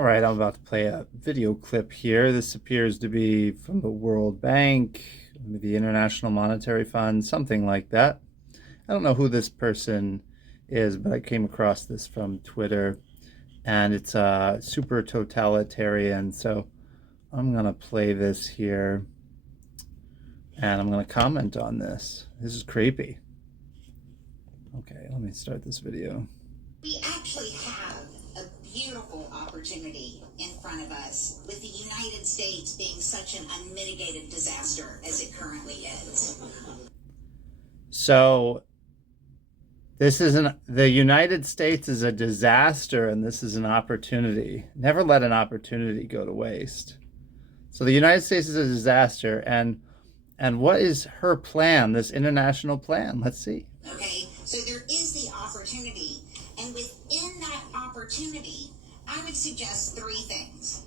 All right, I'm about to play a video clip here. This appears to be from the World Bank, the International Monetary Fund, something like that. I don't know who this person is, but I came across this from Twitter, and it's super totalitarian. So I'm going to play this here, and I'm going to comment on this. This is creepy. Okay, let me start this video. We actually have a beautiful opportunity in front of us with the United States being such an unmitigated disaster as it currently is. So the United States is a disaster, and this is an opportunity. Never let an opportunity go to waste. So the United States is a disaster, and what is her plan, this international plan? Let's see. Okay, so there is the opportunity, and within that opportunity, I would suggest three things.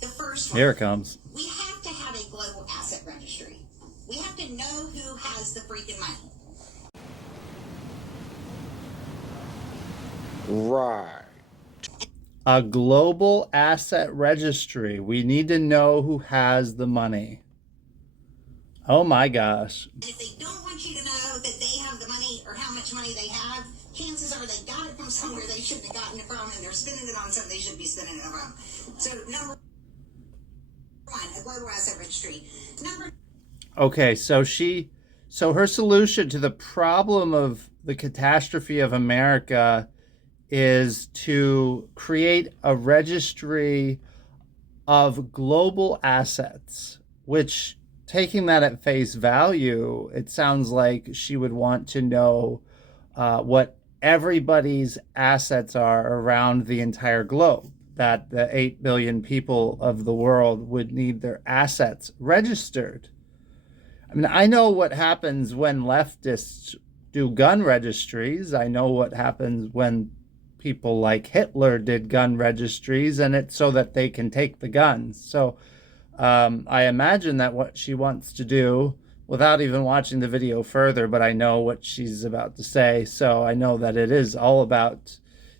The first one. Here it comes. We have to have a global asset registry. We have to know who has the freaking money. Right. A global asset registry. We need to know who has the money. Oh my gosh. And if they don't want you to know that they have the money or how much money they have, chances are they got it from somewhere they shouldn't have gotten it from, and they're spending it on something they shouldn't be spending it on. So number one, a global asset registry. Okay, so her solution to the problem of the catastrophe of America is to create a registry of global assets, which, taking that at face value, it sounds like she would want to know what everybody's assets are around the entire globe, that the 8 billion people of the world would need their assets registered. I mean, I know what happens when leftists do gun registries. I know what happens when people like Hitler did gun registries, and it's so that they can take the guns. So I imagine that what she wants to do, without even watching the video further, but I know what she's about to say, so I know that it is all about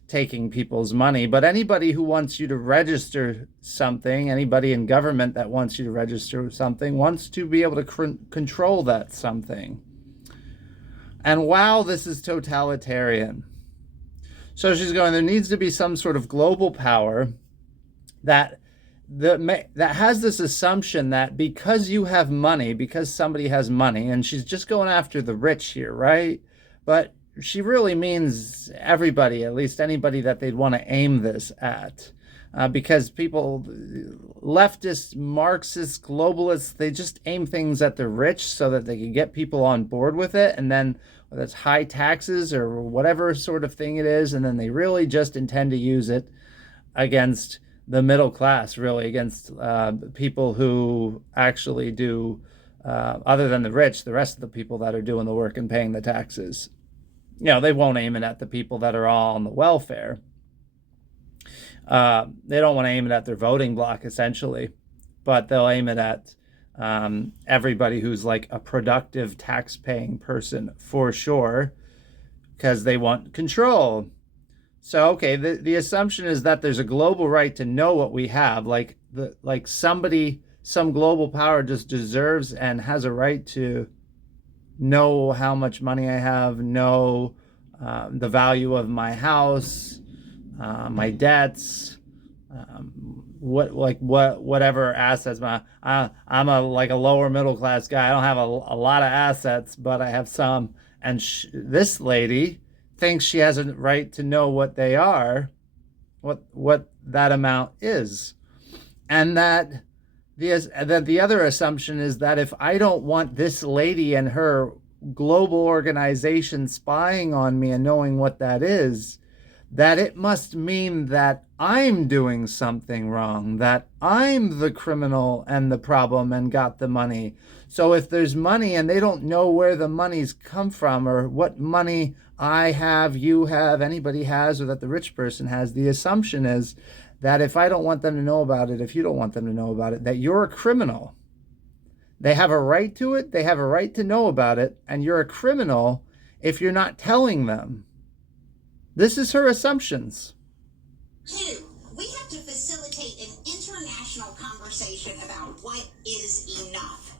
taking people's money. But anybody who wants you to register something, anybody in government that wants you to register something, wants to be able to control that something. And wow, this is totalitarian. So she's going, there needs to be some sort of global power that has this assumption that because you have money, because somebody has money, and she's just going after the rich here, right? But she really means everybody, at least anybody that they'd want to aim this at. Because people, leftists, Marxists, globalists, they just aim things at the rich so that they can get people on board with it. And then whether it's high taxes or whatever sort of thing it is, and then they really just intend to use it against the middle class, really, against people who actually do, other than the rich, the rest of the people that are doing the work and paying the taxes. You know, they won't aim it at the people that are all on the welfare. They don't want to aim it at their voting bloc, essentially, but they'll aim it at everybody who's like a productive tax-paying person, for sure, because they want control. So, okay, the assumption is that there's a global right to know what we have, like somebody, some global power just deserves and has a right to know how much money I have, know the value of my house, my debts, whatever assets. I'm a lower middle class guy. I don't have a lot of assets, but I have some. And this lady thinks she has a right to know what they are, what that amount is, and that the other assumption is that if I don't want this lady and her global organization spying on me and knowing what that is, that it must mean that I'm doing something wrong, that I'm the criminal and the problem and got the money. So if there's money and they don't know where the money's come from or what money I have, you have, anybody has, or that the rich person has, the assumption is that if I don't want them to know about it, if you don't want them to know about it, that you're a criminal. They have a right to it. They have a right to know about it. And you're a criminal if you're not telling them. This is her assumptions. Two, we have to facilitate rational conversation about what is enough.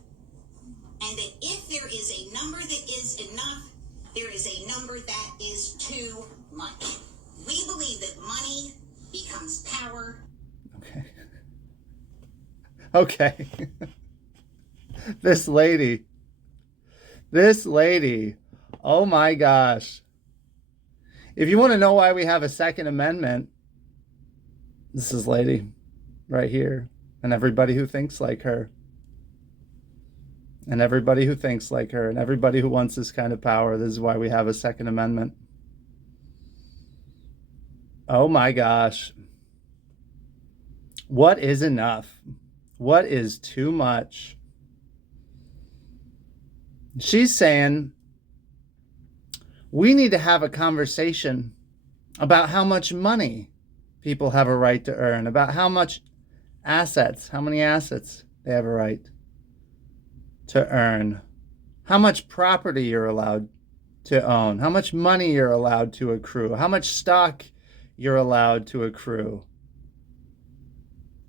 And that if there is a number that is enough, there is a number that is too much. We believe that money becomes power. Okay. Okay. This lady, oh my gosh. If you want to know why we have a Second Amendment, this is lady right here, and everybody who thinks like her. And everybody who thinks like her, and everybody who wants this kind of power. This is why we have a Second Amendment. Oh my gosh. What is enough? What is too much? She's saying we need to have a conversation about how much money people have a right to earn, about how much assets, how many assets they have a right to earn, how much property you're allowed to own, how much money you're allowed to accrue, how much stock you're allowed to accrue.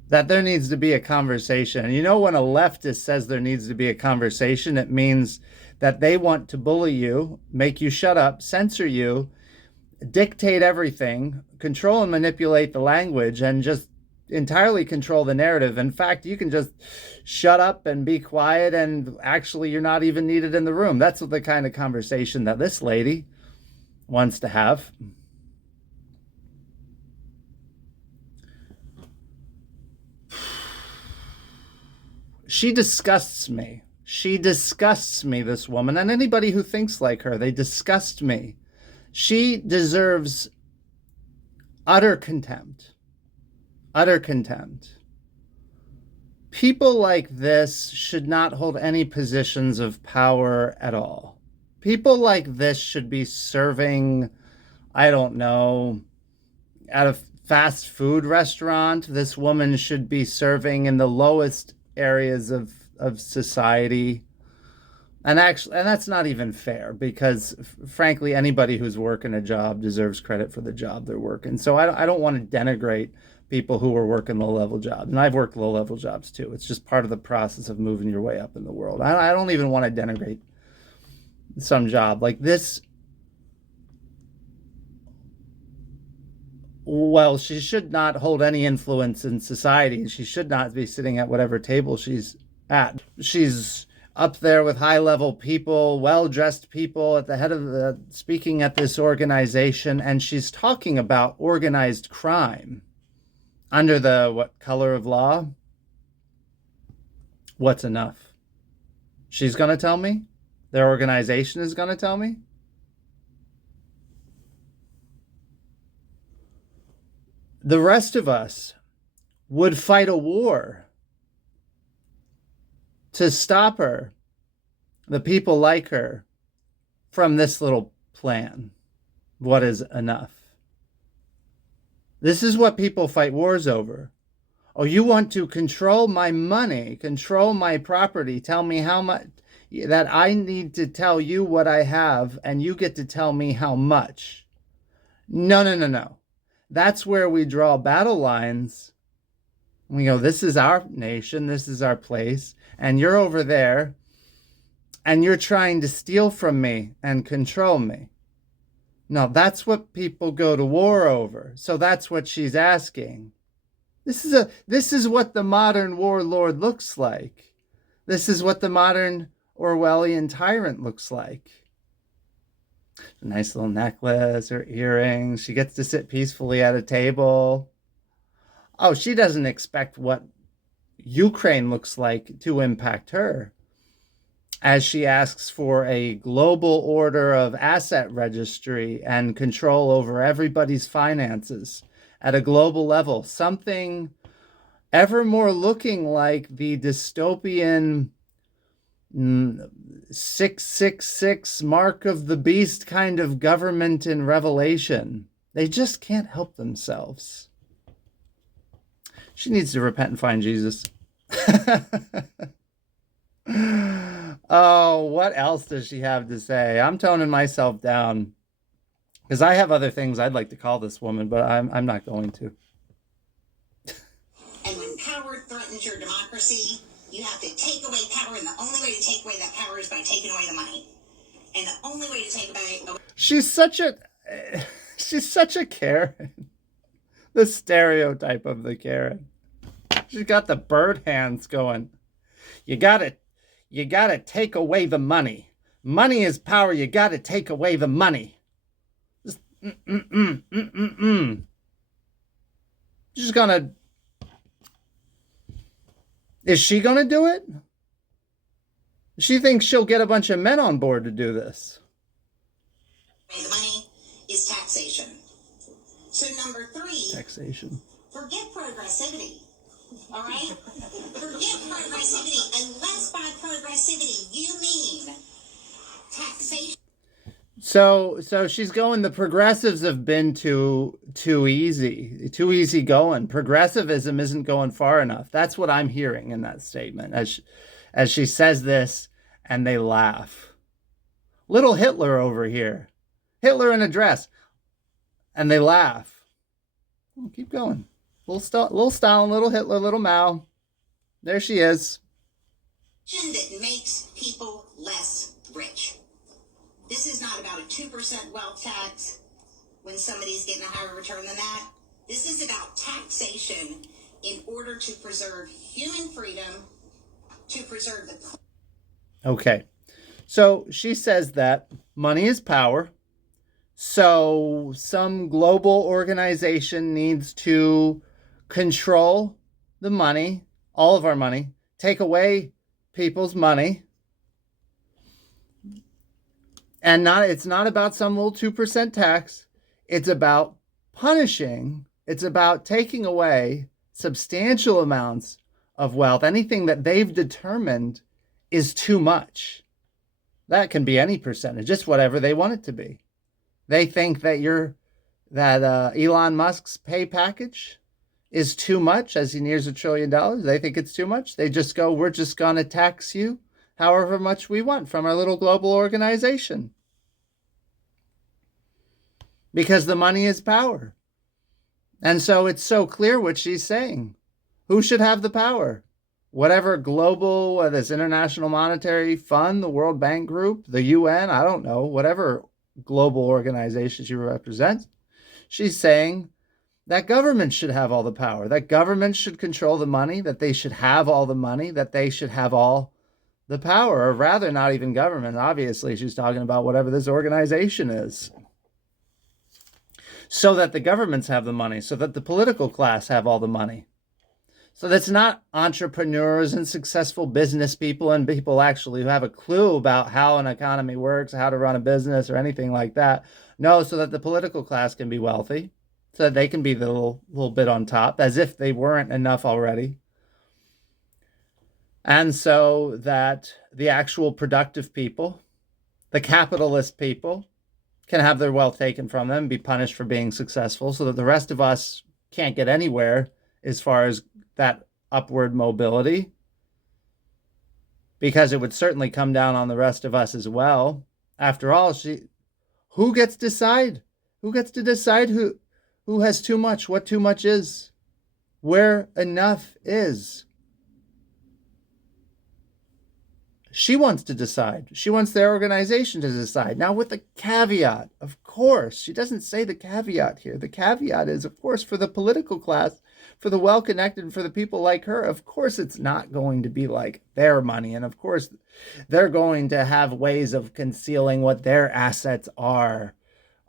That there needs to be a conversation. You know, when a leftist says there needs to be a conversation, it means that they want to bully you, make you shut up, censor you, dictate everything, control and manipulate the language, and just entirely control the narrative. In fact, you can just shut up and be quiet, and actually you're not even needed in the room. That's the kind of conversation that this lady wants to have. She disgusts me. She disgusts me, this woman, and anybody who thinks like her. They disgust me. She deserves utter contempt. Utter contempt. People like this should not hold any positions of power at all. People like this should be serving, I don't know, at a fast food restaurant. This woman should be serving in the lowest areas of society. And that's not even fair, because frankly, anybody who's working a job deserves credit for the job they're working. So I don't want to denigrate people who are working low-level jobs. And I've worked low-level jobs too. It's just part of the process of moving your way up in the world. I don't even want to denigrate some job like this. Well, she should not hold any influence in society. She should not be sitting at whatever table she's at. She's up there with high-level people, well-dressed people at the head of the speaking at this organization, and she's talking about organized crime under the what color of law? What's enough? She's going to tell me? Their organization is going to tell me? The rest of us would fight a war to stop her, the people like her, from this little plan. What is enough? This is what people fight wars over. Oh, you want to control my money, control my property, tell me how much, that I need to tell you what I have, and you get to tell me how much. No. That's where we draw battle lines. We go, this is our nation, this is our place, and you're over there, and you're trying to steal from me and control me. No, that's what people go to war over. So that's what she's asking. This is what the modern warlord looks like. This is what the modern Orwellian tyrant looks like. A nice little necklace, her earrings. She gets to sit peacefully at a table. Oh, she doesn't expect what Ukraine looks like to impact her, as she asks for a global order of asset registry and control over everybody's finances at a global level. Something ever more looking like the dystopian 666 mark of the beast kind of government in Revelation. They just can't help themselves. She needs to repent and find Jesus. Oh, what else does she have to say? I'm toning myself down because I have other things I'd like to call this woman, but I'm not going to. And when power threatens your democracy, you have to take away power, and the only way to take away that power is by taking away the money. And the only way to take away... She's such a Karen. The stereotype of the Karen. She's got the bird hands going. You gotta take away the money. Money is power. You gotta take away the money. Just She's gonna. Is she gonna do it? She thinks she'll get a bunch of men on board to do this. The money is taxation. So number 3, taxation. Forget progressivity. All right? Forget progressivity, unless by progressivity you mean taxation. So she's going, the progressives have been too easy going. Progressivism isn't going far enough. That's what I'm hearing in that statement as she says this, and they laugh. Little Hitler over here. Hitler in a dress. And they laugh. Oh, keep going. Little Stalin, little Hitler, little Mao. There she is. That makes people less rich. This is not about a 2% wealth tax when somebody's getting a higher return than that. This is about taxation in order to preserve human freedom, to preserve the... Okay. So she says that money is power. So some global organization needs to control the money, all of our money, take away people's money. And it's not about some little 2% tax. It's about punishing. It's about taking away substantial amounts of wealth. Anything that they've determined is too much. That can be any percentage, just whatever they want it to be. They think that Elon Musk's pay package is too much as he nears $1 trillion. They think it's too much. They just go, we're just going to tax you however much we want from our little global organization. Because the money is power. And so it's so clear what she's saying. Who should have the power? Whatever global, this International Monetary Fund, the World Bank Group, the UN, I don't know, whatever global organization she represents. She's saying that government should have all the power, that government should control the money, that they should have all the money, that they should have all the power, or rather not even government. Obviously, she's talking about whatever this organization is. So that the governments have the money, so that the political class have all the money. So that's not entrepreneurs and successful business people and people actually who have a clue about how an economy works, how to run a business or anything like that. No, so that the political class can be wealthy, so that they can be the little bit on top, as if they weren't enough already. And so that the actual productive people, the capitalist people, can have their wealth taken from them, be punished for being successful, so that the rest of us can't get anywhere as far as that upward mobility, because it would certainly come down on the rest of us as well. After all, who gets to decide? Who gets to decide who has too much, what too much is, where enough is? She wants to decide. She wants their organization to decide. Now, with the caveat, of course, she doesn't say the caveat here. The caveat is, of course, for the political class, for the well-connected, for the people like her, of course it's not going to be like their money. And of course, they're going to have ways of concealing what their assets are.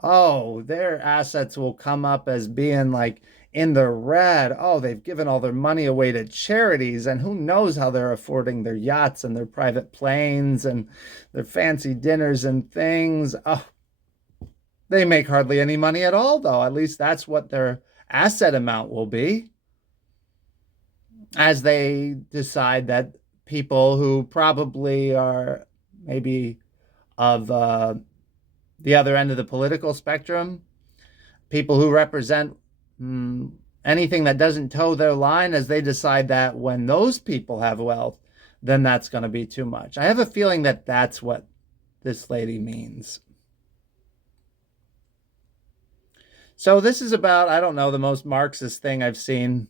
Oh, their assets will come up as being like in the red. Oh, they've given all their money away to charities, and who knows how they're affording their yachts and their private planes and their fancy dinners and things. Oh, they make hardly any money at all, though. At least that's what their asset amount will be, as they decide that people who probably are maybe of the other end of the political spectrum, people who represent anything that doesn't toe their line, as they decide that when those people have wealth, then that's going to be too much. I have a feeling that that's what this lady means. So this is about, I don't know, the most Marxist thing I've seen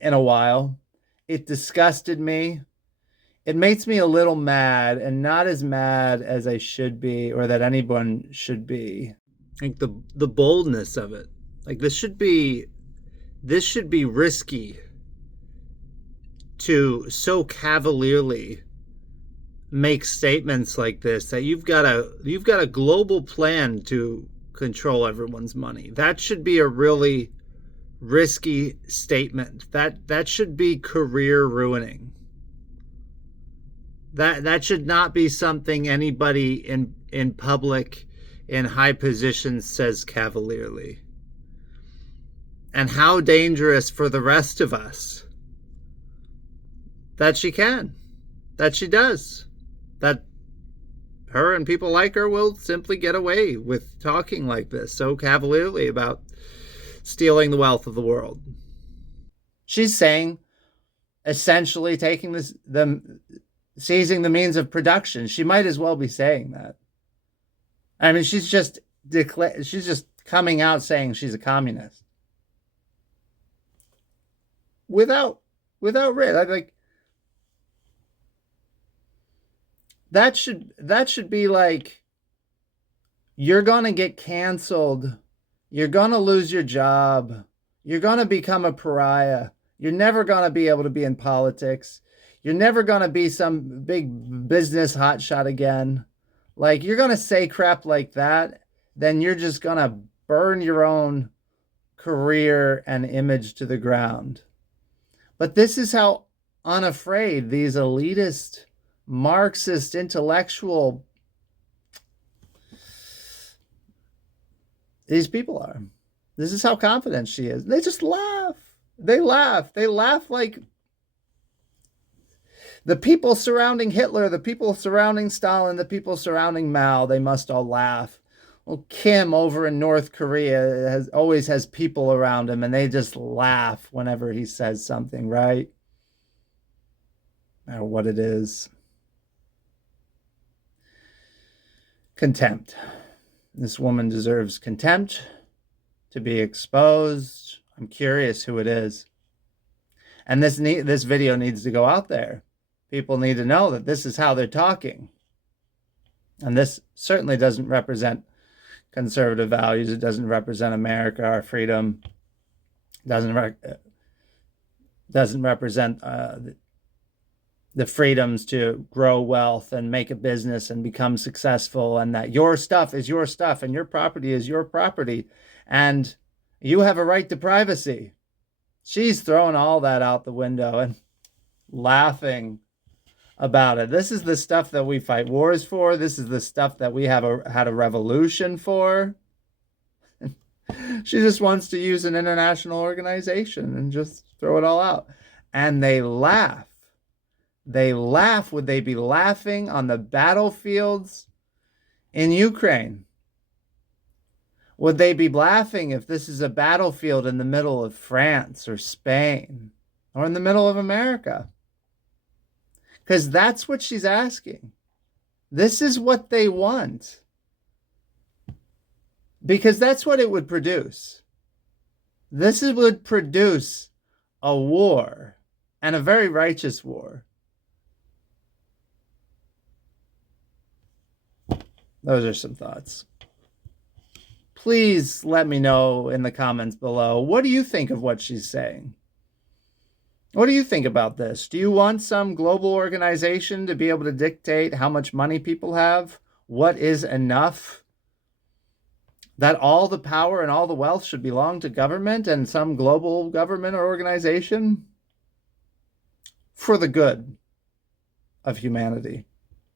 in a while. It disgusted me. It makes me a little mad, and not as mad as I should be or that anyone should be. Like the boldness of it. Like this should be risky to so cavalierly make statements like this, that you've got a global plan to control everyone's money. That should be a really risky statement. That should be career ruining. That should not be something anybody in public in high positions says cavalierly. And how dangerous for the rest of us that she can, that she does, that her and people like her will simply get away with talking like this so cavalierly about stealing the wealth of the world. She's saying, essentially, seizing the means of production. She might as well be saying that. I mean, she's just coming out saying she's a communist. Without writ. I think that should be like, you're gonna get canceled, you're gonna lose your job, you're gonna become a pariah, you're never gonna be able to be in politics, you're never gonna be some big business hotshot again. Like, you're gonna say crap like that, then you're just gonna burn your own career and image to the ground. But this is how unafraid these elitist, Marxist, intellectual, these people are. This is how confident she is. They just laugh. They laugh. They laugh like the people surrounding Hitler, the people surrounding Stalin, the people surrounding Mao. They must all laugh. Well, Kim over in North Korea always has people around him, and they just laugh whenever he says something, right? No matter what it is. Contempt. This woman deserves contempt, to be exposed. I'm curious who it is. And this video needs to go out there. People need to know that this is how they're talking. And this certainly doesn't represent conservative values. It doesn't represent America, our freedom. It doesn't represent the freedoms to grow wealth and make a business and become successful, and that your stuff is your stuff and your property is your property and you have a right to privacy. She's throwing all that out the window and laughing about it. This is the stuff that we fight wars for. This is the stuff that we had a revolution for. She just wants to use an international organization and just throw it all out. And they laugh. They laugh. Would they be laughing on the battlefields in Ukraine? Would they be laughing if this is a battlefield in the middle of France or Spain or in the middle of America? Because that's what she's asking. This is what they want. Because that's what it would produce. This would produce a war, and a very righteous war. Those are some thoughts. Please let me know in the comments below. What do you think of what she's saying? What do you think about this? Do you want some global organization to be able to dictate how much money people have? What is enough? That all the power and all the wealth should belong to government and some global government or organization? For the good of humanity.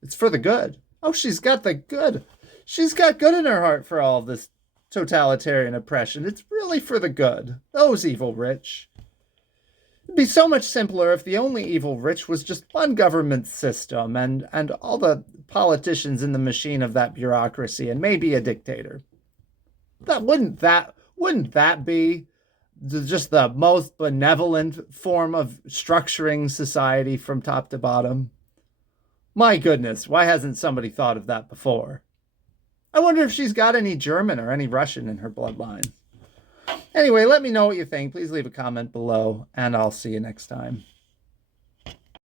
It's for the good. Oh, she's got the good. She's got good in her heart for all this totalitarian oppression. It's really for the good. Those evil rich. It'd be so much simpler if the only evil rich was just one government system and all the politicians in the machine of that bureaucracy and maybe a dictator. Wouldn't that be just the most benevolent form of structuring society from top to bottom? My goodness, why hasn't somebody thought of that before? I wonder if she's got any German or any Russian in her bloodline. Anyway, let me know what you think. Please leave a comment below, and I'll see you next time.